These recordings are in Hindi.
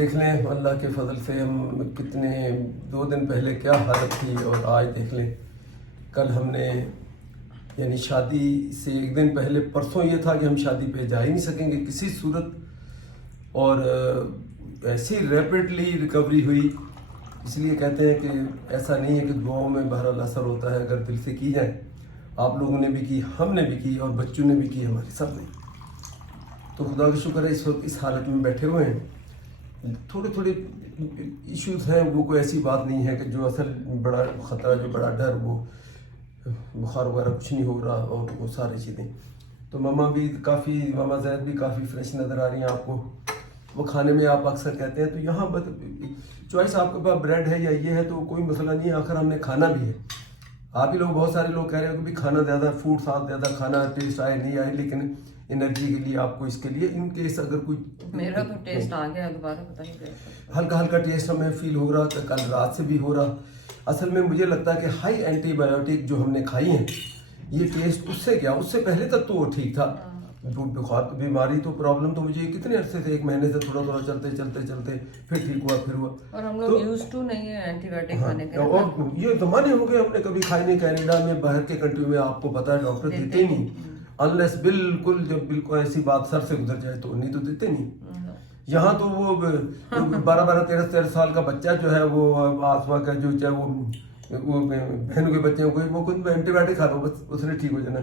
देख लें अल्लाह के फजल से हम कितने 2 दिन पहले क्या हालत थी और आज देख लें। कल हमने यानी शादी से 1 दिन पहले परसों ये था कि हम शादी पे जा ही नहीं सकेंगे किसी सूरत, और ऐसी रैपिडली रिकवरी हुई। इसलिए कहते हैं कि ऐसा नहीं है कि दुआओं में बहरहाल असर होता है अगर दिल से की जाए। आप लोगों ने भी की, हमने भी की और बच्चों ने भी की, हमारे सब ने। तो खुदा का शुक्र है इस वक्त इस हालत में बैठे हुए हैं। थोड़े थोड़े इश्यूज हैं, वो कोई ऐसी बात नहीं है कि जो असल बड़ा ख़तरा, जो बड़ा डर, वो बुखार वगैरह कुछ नहीं हो रहा और वो सारी चीज़ें। तो मामा भी काफ़ी, मामा जैद भी काफ़ी फ्रेश नज़र आ रही हैं आपको। वो खाने में आप अक्सर कहते हैं तो यहाँ चॉइस आपके पास ब्रेड है या ये है तो कोई मसला नहीं है, आखिर हमने खाना भी है। आप ही लोग, बहुत सारे लोग कह रहे हो कि भी खाना ज़्यादा, फूड साथ ज़्यादा खाना, टेस्ट आए नहीं आए, लेकिन एनर्जी के लिए आपको, इसके लिए इन केस अगर कोई मेरा तो टेस्ट आ गया दोबारा, पता नहीं कैसे हल्का हल्का टेस्ट हमें फील हो रहा, कल रात से भी हो रहा। असल में मुझे लगता है कि हाई एंटीबायोटिक जो हमने खाई हैं, ये टेस्ट उससे गया। उससे पहले तक तो वो ठीक था। बुखार बीमारी तो प्रॉब्लम तो मुझे कितने अरसे से, 1 महीने से थोड़ा थोड़ा चलते चलते चलते फिर ठीक हुआ, फिर हुआ। और हम लोग यूज्ड टू नहीं है एंटीबायोटिक खाने के। और ये जमाने हो गए हमने कभी खाई नहीं। कनाडा में, बाहर के कंट्री में आपको पता है डॉक्टर देते ही नहीं, अनलेस बिल्कुल जब बिल्कुल ऐसी बात सर से गुजर जाए तो, नहीं तो देते नहीं। यहाँ तो वो 12-13 साल का बच्चा जो है, वो आसमा का जो, चाहे वो बहनों के बच्चे को, वो खुद एंटीबायोटिक खा लो बस उसने ठीक हो जाना।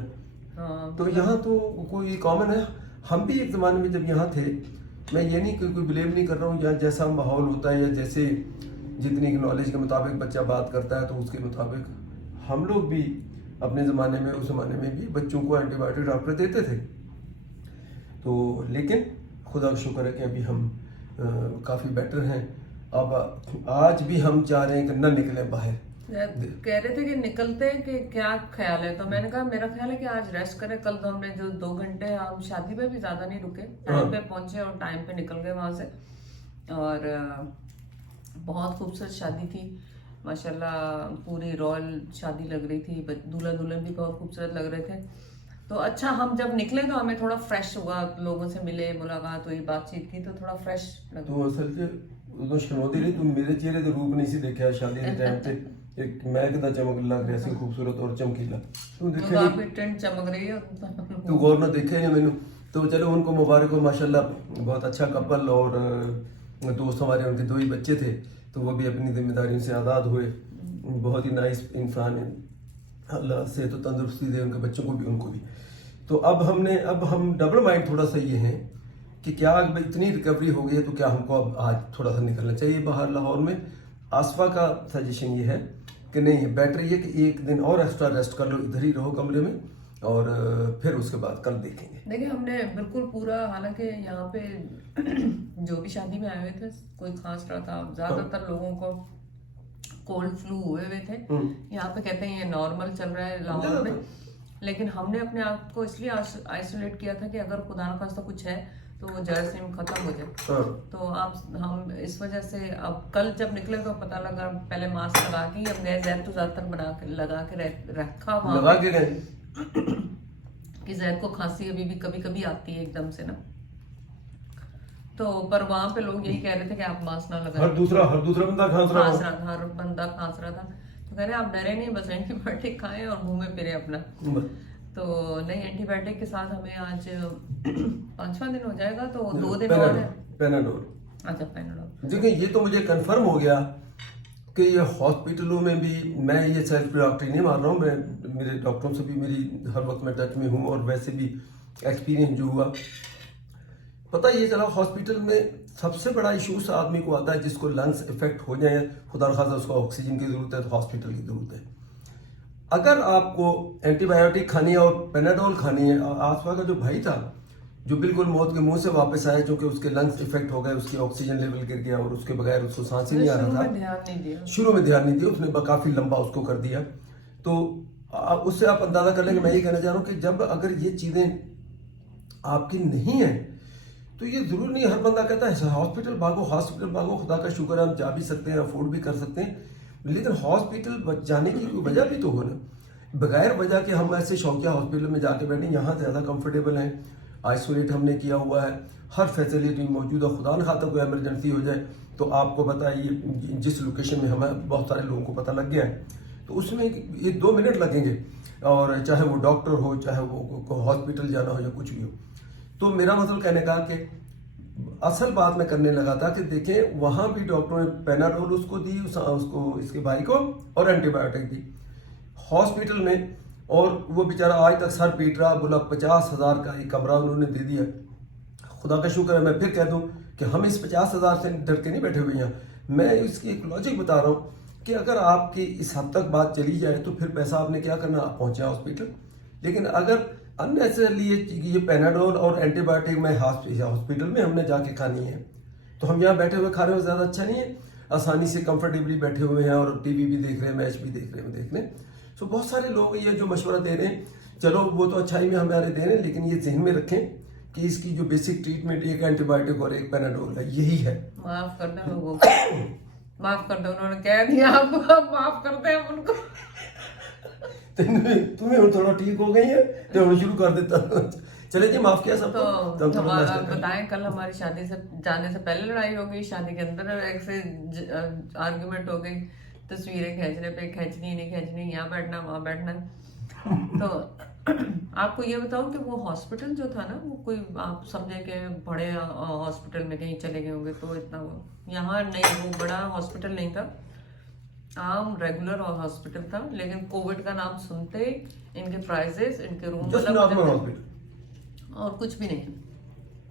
तो यहाँ तो कोई कॉमन है। हम भी एक ज़माने में जब यहाँ थे, मैं ये नहीं कोई ब्लेम नहीं कर रहा हूँ, यहाँ जैसा माहौल होता है या जैसे जितनी नॉलेज के मुताबिक बच्चा बात करता है तो उसके मुताबिक हम लोग भी अपने ज़माने में, उस ज़माने में भी बच्चों को एंटीबायोटिक डॉक्टर देते थे। तो लेकिन खुदा का शुक्र है कि अभी हम काफ़ी बेटर हैं। अब आज भी हम चाह रहे हैं कि न निकलें बाहर। कह रहे थे कि निकलते हैं, कि क्या ख्याल है? तो मैंने कहा मेरा ख्याल है कि आज रेस्ट करें। कल तो हमने जो 2 घंटे, हम शादी पे भी ज्यादा नहीं रुके, टाइम पे पहुंचे और टाइम पे निकल गए वहां से। और बहुत खूबसूरत शादी थी माशाल्लाह, पूरी रॉयल शादी लग रही थी, दूल्हा दुल्हन भी बहुत खूबसूरत लग रहे थे। तो अच्छा, हम जब निकले तो हमें थोड़ा फ्रेश हुआ, लोगों से मिले, मुलाकात हुई, बातचीत की, तो थोड़ा फ्रेश लगा। तो असल में शनौदी रही, तुम मेरे चेहरे तो रूप नहीं सी देखा शादी के टाइम पे। एक मैं कितना चमक लग रहा सी, खूबसूरत और चमकीला। तुम देखे तो आपकी टेंट चमक रही है, तू गौर ना देखे नहीं मैंने। तो चलो उनको मुबारक हो, माशाल्लाह बहुत अच्छा कपल। और दोस्त हमारे, उनके 2 ही बच्चे थे, तो वो भी अपनी जिम्मेदारियों से आज़ाद हुए। बहुत ही नाइस इंसान है, अल्लाह से तो तंदुरुस्ती दे उनके बच्चों को भी, उनको भी। तो अब हम डबल माइंड थोड़ा सा ये हैं कि क्या इतनी रिकवरी हो गई है तो क्या हमको अब आज थोड़ा सा निकलना चाहिए बाहर लाहौर में। आसफा का सजेशन ये है कि नहीं, बेटर ये कि 1 दिन और एक्स्ट्रा रेस्ट कर लो, इधर ही रहो कमरे में, और फिर उसके बाद कल देखेंगे। देखिए हमने बिल्कुल पूरा, हालांकि यहाँ पे जो भी शादी में आए हुए थे कोई खास रहा था, ज्यादातर लोगों को कोल्ड फ्लू हुए हुए थे। यहाँ पे कहते हैं ये नॉर्मल चल रहा है लाहौर में, लेकिन हमने अपने आप को इसलिए आइसोलेट किया था कि अगर खुदा न खास्ता कुछ है तो वो जरासीम खत्म हो जाए। तो हम इस वजह से अब कल जब निकले तो पता लगा, पहले मास्क लगा के हम गए, जैद तो ज्यादातर बना के लगा के रखा वहां लगा के गए कि जैद को खांसी अभी भी कभी कभी आती है एकदम से ना। तो पर वहां पे लोग यही कह रहे थे कि आप मास्क ना लगाएं। हर दूसरा बंदा खांस रहा था, हर बंदा खांस रहा था। तो कह रहे आप डरे नहीं, बस एंटीबायोटिक खाएं और घूमे फिरे अपना। तो नहीं, एंटीबायोटिक के साथ हमें आज 5वां दिन हो जाएगा, तो 2 दिन और है। पेनाडोल। अच्छा, पेनाडोल। देखिए ये तो मुझे कंफर्म हो गया कि ये हॉस्पिटलों में भी, मैं ये सेल्फ डॉक्टरी नहीं मार रहा हूँ, मैं मेरे डॉक्टरों से भी मेरी हर वक्त में टच में हूँ, और वैसे भी एक्सपीरियंस जो हुआ पता ये चला, हॉस्पिटल में सबसे बड़ा इशू उस आदमी को आता है जिसको लंग्स इफेक्ट हो जाए, खुदा खासा उसको ऑक्सीजन की जरूरत है, तो हॉस्पिटल की जरूरत है। अगर आपको एंटीबायोटिक खानी है और पेनाडोल खानी है, आसफा का जो भाई था जो बिल्कुल मौत के मुंह से वापस आया, क्योंकि उसके लंग्स इफेक्ट हो गए, उसकी ऑक्सीजन लेवल गिर गया और उसके बगैर उसको सांस ही नहीं आ रहा था। शुरू में ध्यान नहीं दिया उसने, काफी लंबा उसको कर दिया। तो उससे आप अंदाजा कर लेंगे, मैं ये कहना चाह रहा हूँ कि जब अगर ये चीजें आपकी नहीं है तो ये जरूर नहीं हर बंदा कहता है हॉस्पिटल भागो। खुदा का शुक्र है हम जा भी सकते हैं, अफोर्ड भी कर सकते हैं, लेकिन हॉस्पिटल जाने की कोई वजह भी तो हो ना। बगैर वजह के हम ऐसे शौकिया हॉस्पिटल में जाके बैठे, यहाँ ज़्यादा कंफर्टेबल हैं, आइसोलेट हमने किया हुआ है, हर फैसिलिटी मौजूद है। खुदा न खातर कोई एमरजेंसी हो जाए तो आपको बताइए जिस लोकेशन में हमें बहुत सारे लोगों को पता लग गया है तो उसमें ये 2 मिनट लगेंगे, और चाहे वो डॉक्टर हो, चाहे वो हॉस्पिटल जाना हो या कुछ भी हो। तो मेरा मतलब कहने का कि असल बात मैं करने लगा था कि देखें वहाँ भी डॉक्टरों ने पेनाडोल उसको दी, उसको इसके भाई को, और एंटीबायोटिक दी हॉस्पिटल में, और वो बेचारा आज तक सर पीट रहा, बोला 50,000 का एक कमरा उन्होंने दे दिया। खुदा का शुक्र है, मैं फिर कह दूं कि हम इस 50,000 से डर के नहीं बैठे हुए हैं। मैं इसकी एक लॉजिक बता रहा हूँ कि अगर आपकी इस हद तक बात चली जाए तो फिर पैसा आपने क्या करना, आप पहुंचे हॉस्पिटल। लेकिन अगर अननेसेसरली ये पेनाडोल और एंटीबायोटिक में हॉस्पिटल में हमने जाके खानी है तो हम यहाँ बैठे हुए खा रहे हो, ज़्यादा अच्छा नहीं है? आसानी से कंफर्टेबली बैठे हुए हैं और टीवी भी देख रहे हैं, मैच भी देख रहे हैं। तो बहुत सारे लोग ये जो मशवरा दे रहे हैं, चलो वो तो अच्छाई में हमारे दे रहे हैं, लेकिन ये जहन में रखें कि इसकी जो बेसिक ट्रीटमेंट एक एंटीबायोटिक और एक पेनाडोल है, यही है। माफ कर दो लोगों को, माफ कर दो, उन्होंने कह दिया आपको, अब माफ करते हैं उनको। तुम्हें हम थोड़ा ठीक हो गई है तो हम शुरू कर देता। चले जी, माफ किया सबको। तो हमारा बताएं, कल हमारी शादी से जाने से पहले लड़ाई हो गई, शादी के अंदर एक से आर्गुमेंट हो गई, तस्वीरें खींचने पे, खींचनी नहीं खींचनी, यहाँ बैठना वहाँ बैठना। तो आपको ये बताऊं कि वो हॉस्पिटल जो था ना, वो कोई आप समझे कि बड़े हॉस्पिटल में कहीं चले गए होंगे तो इतना वो, यहाँ नहीं, वो बड़ा हॉस्पिटल नहीं था, आम रेगुलर हॉस्पिटल था। लेकिन कोविड का नाम सुनते ही इनके प्राइजेस, इनके रूम और कुछ भी नहीं।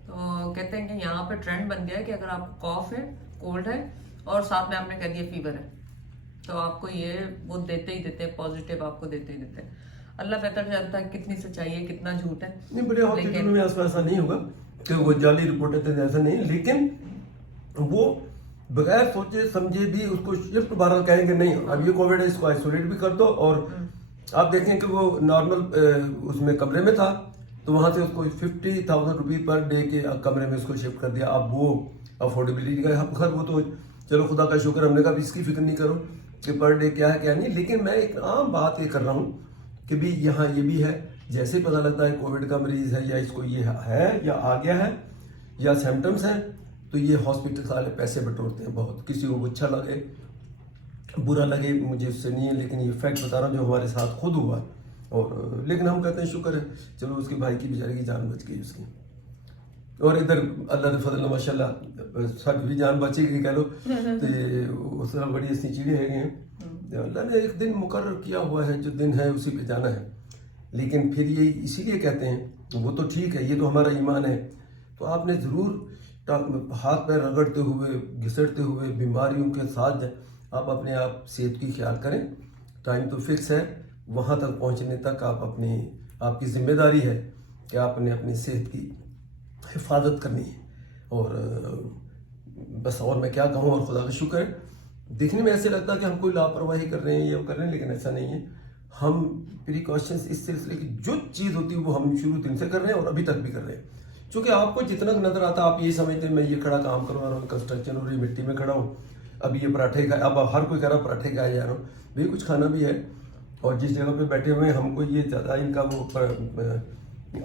तो कहते हैं कि यहाँ पे ट्रेंड बन गया है कि अगर आपको कॉफ है, कोल्ड है और साथ में आपने कह दिया फीवर है, तो आपको ये वो देते ही देते हैं, पॉजिटिव आपको देते ही देते हैं। अल्लाह बेहतर जानता है कितनी सच्चाई है कितना झूठ है। नहीं, बड़े हॉस्पिटलों में ऐसा नहीं होगा कि वो जाली रिपोर्ट देते, ऐसा नहीं, लेकिन वो बगैर सोचे समझे भी उसको शिफ्ट बारह कहेंगे नहीं अब ये कोविड है, इसको आइसोलेट भी कर दो। और आप देखें कि वो नॉर्मल उसमें कमरे में था तो वहां से उसको 50,000 रुपये पर डे के कमरे में उसको शिफ्ट कर दिया। अब वो अफोर्डेबिलिटी का खैर वो तो चलो खुदा का शुक्र, हमने कहा इसकी फिक्र नहीं करो कि पर डे क्या है क्या नहीं। लेकिन मैं एक आम बात ये कर रहा हूँ कि भी यहाँ ये भी है, जैसे पता लगता है कोविड का मरीज है या इसको ये है या आ गया है या सिम्टम्स हैं, तो ये हॉस्पिटल वाले पैसे बटोरते हैं बहुत। किसी को अच्छा लगे बुरा लगे मुझे उससे नहीं है, लेकिन ये फैक्ट बता रहा हूँ जो हमारे साथ खुद हुआ। और लेकिन हम कहते हैं शुक्र है, चलो उसके भाई की बेचारे की जान बच गई उसकी, और इधर अल्लाह के फजल माशाल्लाह सब भी जान बचेगी कह लो। तो ये उस तरह बड़ी ऐसी चीज़ें हैं, अल्लाह ने एक दिन मुकर्रर किया हुआ है, जो दिन है उसी पे जाना है। लेकिन फिर ये इसीलिए कहते हैं वो तो ठीक है, ये तो हमारा ईमान है, तो आपने ज़रूर हाथ पैर रगड़ते हुए घिसटते हुए बीमारियों के साथ आप अपने आप सेहत की ख्याल करें। टाइम तो फिक्स है, वहाँ तक पहुँचने तक आपकी जिम्मेदारी है कि आपने अपनी सेहत की हिफाजत करनी है। और बस और मैं क्या कहूँ, और खुदा का शुक्र है, देखने में ऐसे लगता है कि हम कोई लापरवाही कर रहे हैं ये कर रहे हैं, लेकिन ऐसा नहीं है। हम प्रिकॉशंस इस सिलसिले की जो चीज़ होती है वो हम शुरू दिन से कर रहे हैं और अभी तक भी कर रहे हैं। क्योंकि आपको जितना नजर आता है आप यही समझते हैं मैं ये खड़ा काम करवा रहा हूँ, कंस्ट्रक्शन और ये मिट्टी में खड़ा हूँ, अभी ये पराठे खा, अब हर कोई कह रहा पराठे खाए जा रहा हूँ, भाई कुछ खाना भी है। और जिस जगह पे बैठे हुए हैं हमको ये ज़्यादा इनका वो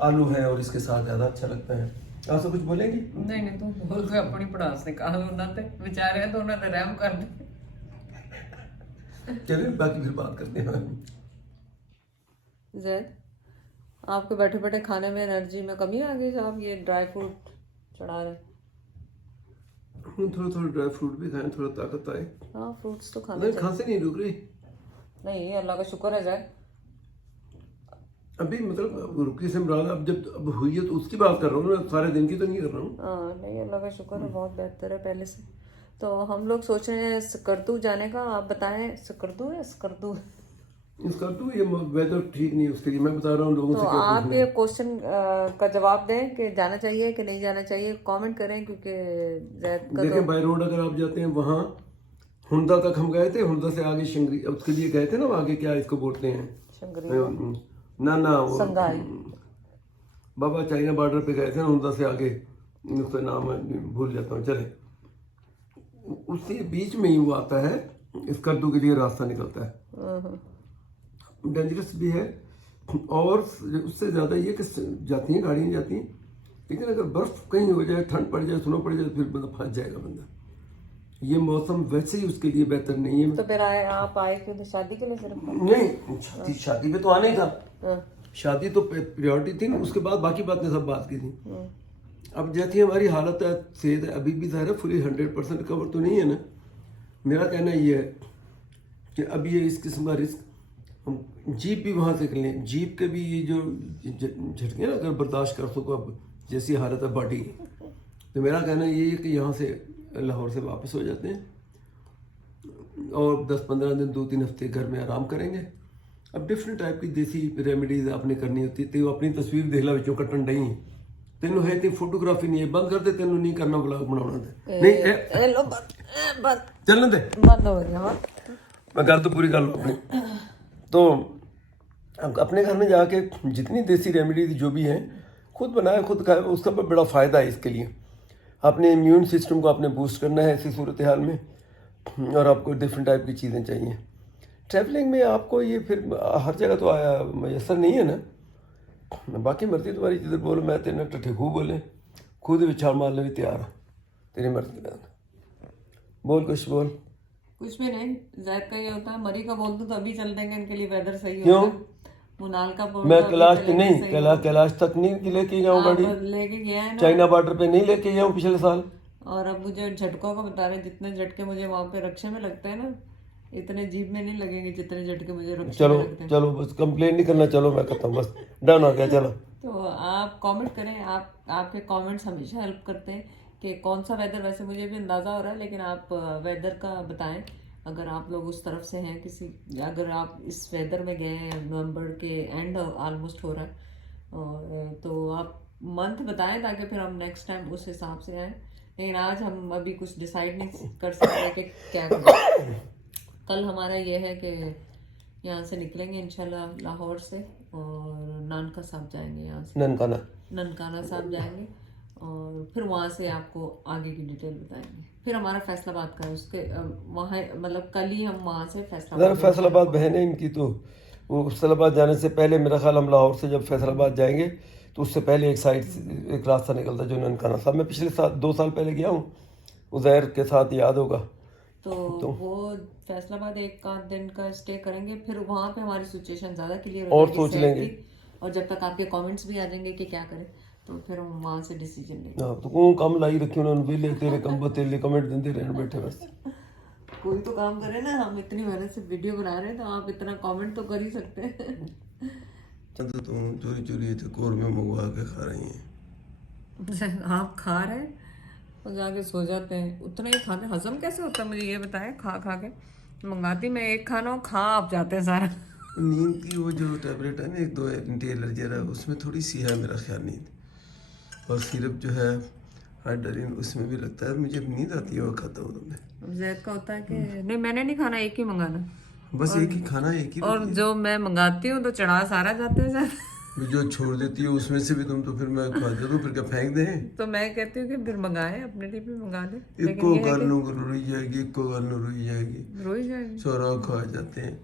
आलू है और इसके साथ ज़्यादा अच्छा लगता है। आप सब कुछ बोलेंगी? नहीं नहीं, तू बोल के अपनी पढ़ास निकाल, उन्होंने बेचारे हैं तो उन्होंने रहम कर दे। चलिए बाकी फिर बात करते हैं। जैद, आपके बैठे बैठे खाने में एनर्जी में कमी आ गई, आप ये ड्राई फ्रूट चढ़ा रहे? थोड़ा थोड़ा ड्राई फ्रूट भी खाएं, थोड़ा ताकत आए। हाँ, फ्रूट्स तो खाने चाहिए। खांसी नहीं रुक रही? नहीं, अल्लाह का शुक्र है जैद। अभी मतलब रुकी से मुराद अब जब अब हुई है तो उसकी बात कर रहा हूँ ना, सारे दिन की तो नहीं कर रहा हूँ। हाँ नहीं, अल्लाह का शुक्र है, बहुत बेहतर है पहले से। तो हम लोग सोच रहे हैं स्कर्दू जाने का, आप बताएं स्कर्दू है स्कर्दू? स्कर्दू ये वेदर ठीक नहीं उसके लिए, मैं बता रहा हूँ लोगों से। तो आप ये क्वेश्चन का जवाब दें कि जाना चाहिए कि नहीं जाना चाहिए, कमेंट करें। क्योंकि देखें बाय रोड अगर आप जाते हैं वहाँ हुंदा तक हम गए थे, हुंदा से आगे शंगरी उसके लिए गए थे ना, आगे क्या इसको बोलते हैं, ना संगाई, बाबा चाइना बॉर्डर पे गए थे ना, हुंदा से आगे, उसका नाम भूल जाता हूँ। चले उसी बीच में ही वो आता है, स्कर्दू के लिए रास्ता निकलता है, डेंजरस भी है। और उससे ज़्यादा ये कि जाती हैं गाड़ियाँ जाती हैं, लेकिन अगर बर्फ कहीं हो जाए, ठंड पड़ जाए, स्नो पड़ जाए, फिर मतलब फंस जाएगा बंदा। ये मौसम वैसे ही उसके लिए बेहतर नहीं है। तो फिर आप आए क्यों थे? शादी के लिए सिर्फ? नहीं, शादी पे तो आना ही था। शादी तो प्रायोरिटी थी, उसके बाद बाकी बातें सब बात की थी। अब जैसी हमारी हालत है, सेहत है, अभी भी ज़ाहिर है फुली 100% कवर तो नहीं है ना। मेरा कहना ये है कि अब ये इस किस्म का रिस्क हम जीप भी वहाँ से कर लें। जीप के भी ये जो झटके ना अगर बर्दाश्त कर सको, अब जैसी हालत है बॉडी, तो मेरा कहना ये है कि यहाँ से लाहौर से वापस हो जाते हैं और 10-15 दिन 2-3 हफ्ते घर में आराम करेंगे। अब डिफरेंट टाइप की देसी रेमेडीज आपने करनी होती है। अपनी तस्वीर देख ला बच्चों कट्टन नहीं तेनों है, फोटोग्राफी नहीं है, बंद कर दे, तेनों नहीं करना ब्लॉग बनाना दे, नहीं चलने दे, बंद हो गया। मैं कर तो पूरी कर लो अपनी। तो अपने घर में जाके जितनी देसी रेमेडीज जो भी हैं खुद बनाए खुद खाए, उसका बड़ा फ़ायदा है। इसके लिए अपने इम्यून सिस्टम को आपने बूस्ट करना है ऐसी सूरत हाल में, और आपको डिफरेंट टाइप की चीज़ें चाहिए। ट्रैवलिंग में आपको ये फिर हर जगह तो आया मैसर नहीं है ना। बाकी मर्जी तुम्हारी, जिधर बोलो मैं तेरे टट्ठे खूब बोले, खुद भी छाल मारने भी तैयार है, तेरी मर्जी का। बोल कुछ बोल। कुछ भी नहीं, जैद का ये होता है, मरी का बोल दूं तो अभी चल देंगे, इनके लिए वेदर सही क्यों? होगा। मुनाल का बोल मैं कैलाश नहीं, कैलाश तक नहीं लेके गया हूँ गाड़ी, लेके गया है ना, चाइना बॉर्डर पे नहीं लेके गया हूँ पिछले साल। और अब मुझे झटकों का बता रहे, जितने झटके मुझे वहाँ पे रक्षे में लगते हैं ना, इतने जीप में नहीं लगेंगे जितने झटके मुझे रक्षे में लगते हैं। चलो बस कंप्लेन नहीं करना, चलो मैं करता हूँ, बस डन हो गया। चलो तो आप कमेंट करें, आपके कमेंट्स हमेशा हेल्प करते हैं कि कौन सा वेदर, वैसे मुझे भी अंदाज़ा हो रहा है, लेकिन आप वेदर का बताएं अगर आप लोग उस तरफ से हैं किसी, अगर आप इस वेदर में गए हैं, नवंबर के एंड ऑलमोस्ट हो रहा है, और तो आप मंथ बताएं ताकि फिर हम नेक्स्ट टाइम उस हिसाब से आएँ। लेकिन आज हम अभी कुछ डिसाइड नहीं कर सकते कि क्या करें। कल हमारा ये है कि यहाँ से निकलेंगे इंशाल्लाह लाहौर से, और नानका साहब जाएंगे, यहाँ से ननकाना साहब जाएंगे, और फिर वहाँ से आपको आगे की डिटेल बताएंगे। फिर हमारा फैसलाबाद का है, उसके वहाँ मतलब कल ही हम वहाँ से फैसलाबाद बहन है इनकी, तो वो फैसलाबाद जाने से पहले मेरा ख्याल हम लाहौर से जब फैसलाबाद जाएंगे तो उससे पहले एक रास्ता निकलता जो ननकाना साहब। मैं पिछले 2 साल पहले गया हूँ, उज़ैर के साथ याद होगा। तो वो फैसलाबाद 1 दिन का स्टे करेंगे, फिर वहाँ पे हमारी सिचुएशन ज़्यादा क्लियर और सोच लेंगे, और जब तक आपके कमेंट्स भी आ जाएंगे कि क्या करें, तो फिर हम वहाँ से डिसीजन लेंगे। तो कौन काम लाई रखी उन्होंने भी ले, तेरे कम तेरे कमेंट देते रहने बैठे बस। कोई तो काम करे ना, हम इतनी मेहनत से वीडियो बना रहे हैं तो आप इतना कमेंट तो कर ही सकते हैं। तो तुम चोरी चोरी कोर में मंगवा के खा रही हैं। आप खा रहे हैं और जाके सो जाते हैं, उतना ही खाते, हजम कैसे होता है मुझे ये बताएं। खा के मंगाती मैं एक खाना, खा आप जाते हैं सारा। नींद की वो जो टैबलेट है ना, 1-2 एंटी एलर्जी है, उसमें थोड़ी सी है मेरा ख्याल नींद, और सिरप जो है हाइड्रोलिन उसमें भी लगता है, मुझे नींद आती है वो खाता हूँ। तुमने जैद का होता है कि नहीं मैंने नहीं खाना, एक ही मंगाना, बस एक ही खाना, एक ही। और जो मैं मंगाती हूँ तो चढ़ा सारा जाते हैं जो छोड़ देती है उसमें से भी तुम, तो फिर मैं खा दे दूँ, फिर क्या फेंक दें? तो मैं कहती हूँ कि फिर मंगाए, अपने लिए भी मंगा ले। इको गल रुई जाएगी, इको गल रुई जाएगी, रोई जाएगी, सारा खा जाते हैं।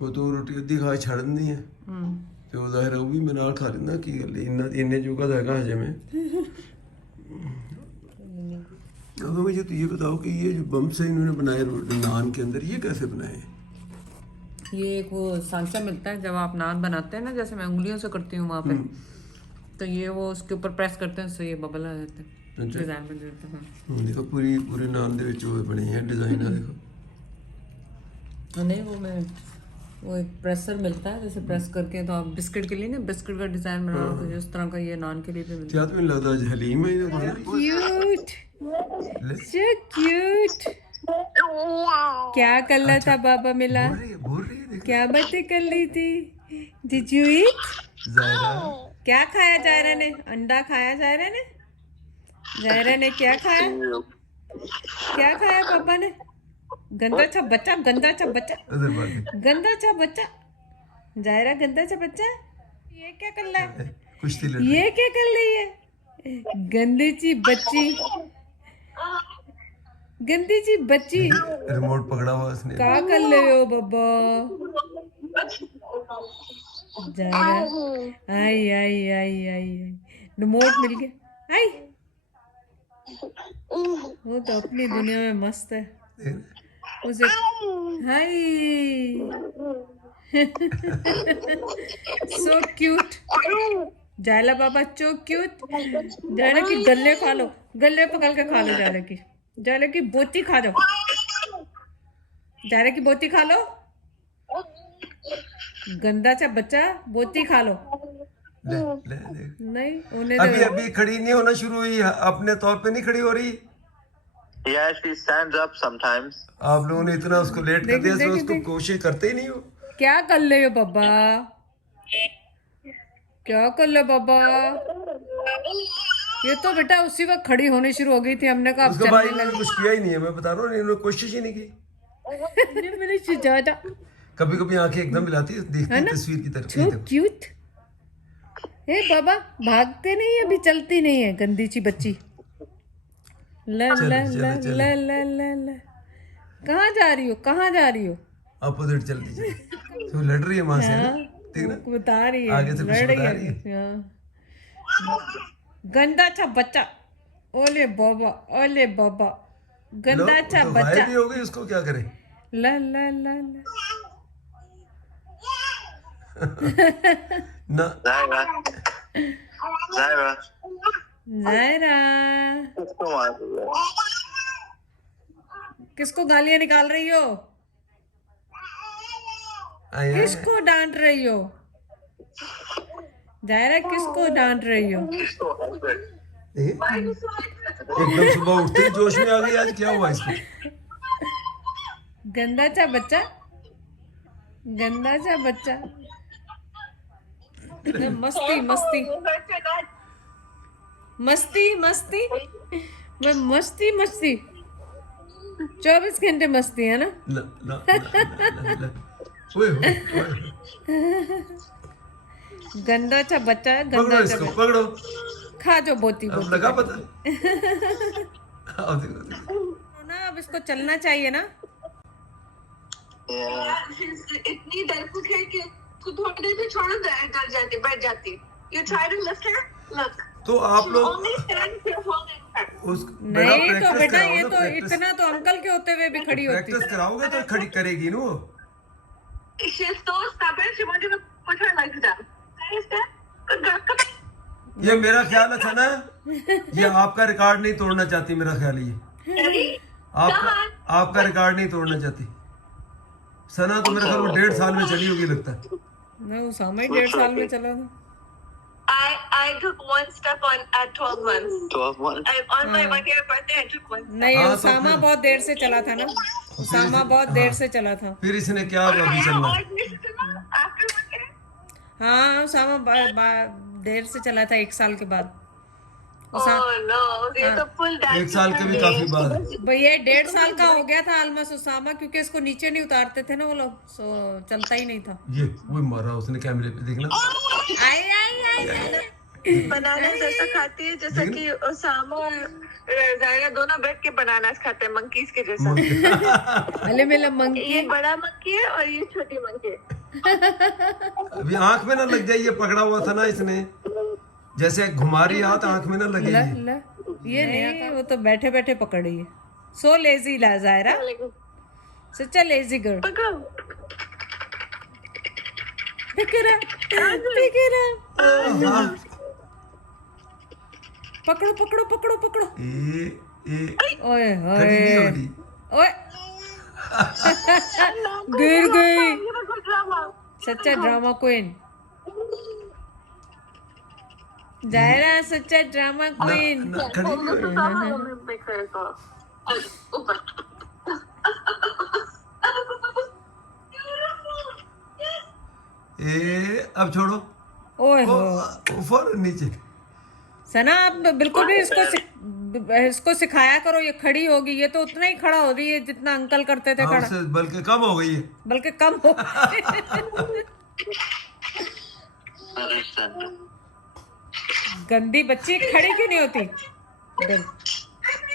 वो तो रोटी अद्धी खा छड़ दी है, तो ज़ाहिर है वो भी मैं नाल खा लेना की गल इन्ने जोगा था हजे में। अब मुझे तो ये बताओ कि ये जो बम से इन्होंने बनाए नान के अंदर, ये कैसे बनाए? ये एक वो सांचा मिलता है जब आप नान बनाते हैं ना, जैसे मैं उंगलियों से करती हूँ वहाँ पे, तो ये वो उसके ऊपर प्रेस करते हैं, उससे ये बबल आ जाते हैं, डिजाइन बन जाता है। देखो पूरी नान दे विच वो बने हैं डिजाइन, देखो। नहीं वो एक प्रेसर मिलता है, जैसे प्रेस करके तो आप बिस्किट के लिए ना, बिस्किट का डिजाइन बना तो जिस तरह का ये नान के लिए भी मिलता है। क्या तुम्हें लगता है हलीम है ये? Cute, so cute. क्या कर रहा था बाबा मिला? बोल रही है, क्या बातें कर रही थी? Did you eat? क्या खाया जायरा ने? अंडा खाया जायरा ने? जायरा ने क्या खाया? क्या खाया पापा ने? गंदा सा बच्चा, गंदा सा बच्चा, गंदा सा बच्चा, जायरा गंदा सा बच्चा। ये क्या कर रहा है? ये क्या कर रही है? गंदी सी बच्ची, गंदी सी बच्ची। रिमोट पकड़ा हुआ उसने। क्या कर रहे हो बाबा? जायरा आई आई आई आई, रिमोट मिल गया। हाय, वो तो अपनी दुनिया में मस्त है। उसे हाय, सो क्यूट। जायला बाबा सो क्यूट। जायला की गल्ले खा लो, गल्ले पकड़ के खा लो। जायला की बोती खा जाओ, जायला की बोती खा लो। गंदा सा बच्चा, बोती खा लो। ले, ले, ले। नहीं उन्हें अभी खड़ी नहीं होना शुरू हुई, अपने तौर पे नहीं खड़ी हो रही। Yeah, she stands up sometimes. आप लोगों ने इतना उसको लेट कर दिया, इसमें उसको कोशिश करते ही नहीं हो। क्या कर ले हो बाबा, क्या कर ले बाबा। ये तो बेटा उसी वक्त खड़ी होनी शुरू हो गई थी। हमने कहा उसका भाई ने कुछ किया ही नहीं है, मैं बता रहा हूँ, इन्होंने कोशिश ही नहीं की। मेरी शुजाता कभी कभी आंखें एकदम मिलाती है, देखती है तस्वीर की तरफ। So cute. हे बाबा, भागते नहीं, अभी चलती नहीं है गंदी सी बच्ची। ला ला ला ला ला ला ला। कहाँ जा रही हो, कहाँ जा रही हो? अपोजिट चल दीजिए। तो लड़ रही है माँ से, ठीक ना? बता रही है, आगे से कुछ बता रही है। गंदा सा बच्चा। ओले बाबा, ओले बाबा, गंदा सा तो बच्चा। भी हो गई, उसको क्या करे? ला ला ला ला। ना Zaira. Zaira. ज़ायरा, किसको मार रही है? किसको गालियां निकाल रही हो? आया है। किसको डांट रही हो? ज़ायरा, किसको डांट रही हो? किसको मार रही है? एकदम सुबह उठते ही जोश में आ गई, आज क्या हुआ इसको? गंदा सा बच्चा, गंदा सा बच्चा। मस्ती मस्ती मस्ती मस्ती, मैं मस्ती मस्ती, 24 घंटे मस्ती है ना। ला, ला, ला, ला, ला। ओए, ओए, ओए। गंदा सा बच्चा, पकड़ो गंदा सा इसको, बच्चा। पकड़ो। खा जो बोती अब बोती। लगा पता? अब देखो। ना अब इसको चलना चाहिए ना। इतनी डरपोक है कि उसको थोड़ी देर में छोड़ो, डर जाती, बैठ जाती। You try to lift her, look. तो आप लोग Only stand if you're holding her. नहीं तो बेटा, ये तो इतना तो अंकल के होते हुए भी खड़ी होती। प्रैक्टिस कराओगे तो खड़ी करेगी ना वो। She's so stubborn, she won't even put her legs down. Can you stand? Good girl, come on. ये मेरा ख्याल है ना, ये आपका रिकॉर्ड नहीं तोड़ना चाहती, मेरा ख्याल है ये Ready? आपका रिकॉर्ड नहीं तोड़ना चाहती। सना तो मेरे ख्याल वो 1.5 साल में चली होगी लगता है। मैं उसामा ही 1.5 साल में चला था। I took one step on at 12 months. 12 months. On my 1-year birthday, I took one step. नहीं, हाँ, तो उसामा फिर- बहुत देर से चला था ना। उसामा बहुत देर से चला था। फिर इसने क्या अभी चलना? और निश्चित after 1 year? हाँ, उसामा देर से चला था, 1 साल के बाद। Oh no, ये तो full dance. 1 साल के भी काफी बाद है। भैया 1.5 साल का हो गया था ऑलमोस्ट उसामा, क्योंकि इसको नीचे नहीं उतारते थे ना वो लोग, सो चलता ही नहीं था। ये वो मारा उसने कैमरे पे, देखना। आई आई आई। बनाना जैसा खाती है जैसा कि ओसामा और जायरा दोनों बैठ के बनाना खाते हैं, मंकीज के जैसा। अले मेरा मंकी। ये बड़ा मंकी है और ये छोटी मंकी है। अभी आंख में ना लग जाए, ये पकड़ा हुआ था ना इसने, जैसे घुमा रही हाथ, आंख में ना लगे ला, ये। ला, ये नहीं, वो तो बैठे बैठे पकड़ रही है। सो लेजी ला जायरा, सच्चा लेजी गर्ल। पकड़ो। फिकिरा फिकिरा, हाँ। पकड़ो पकड़ो पकड़ो पकड़ो। ओए खड़ी नहीं हो ओए रही। ओए, गिर गई। ये देखो ड्रामा। सच्चा ड्रामा क्वीन जायरा, सच्चा ड्रामा क्वीन। ना, खड़ी नहीं हो रही। ऊपर। अब छोड़ो। ओए हो ऊपर नीचे। सना, आप बिल्कुल भी इसको सिखाया करो। ये खड़ी होगी, ये तो उतना ही खड़ा हो रही है जितना अंकल करते थे खड़ा, बल्कि कम हो गई है। बल्कि कम हो। गंदी बच्ची खड़ी क्यों नहीं होती?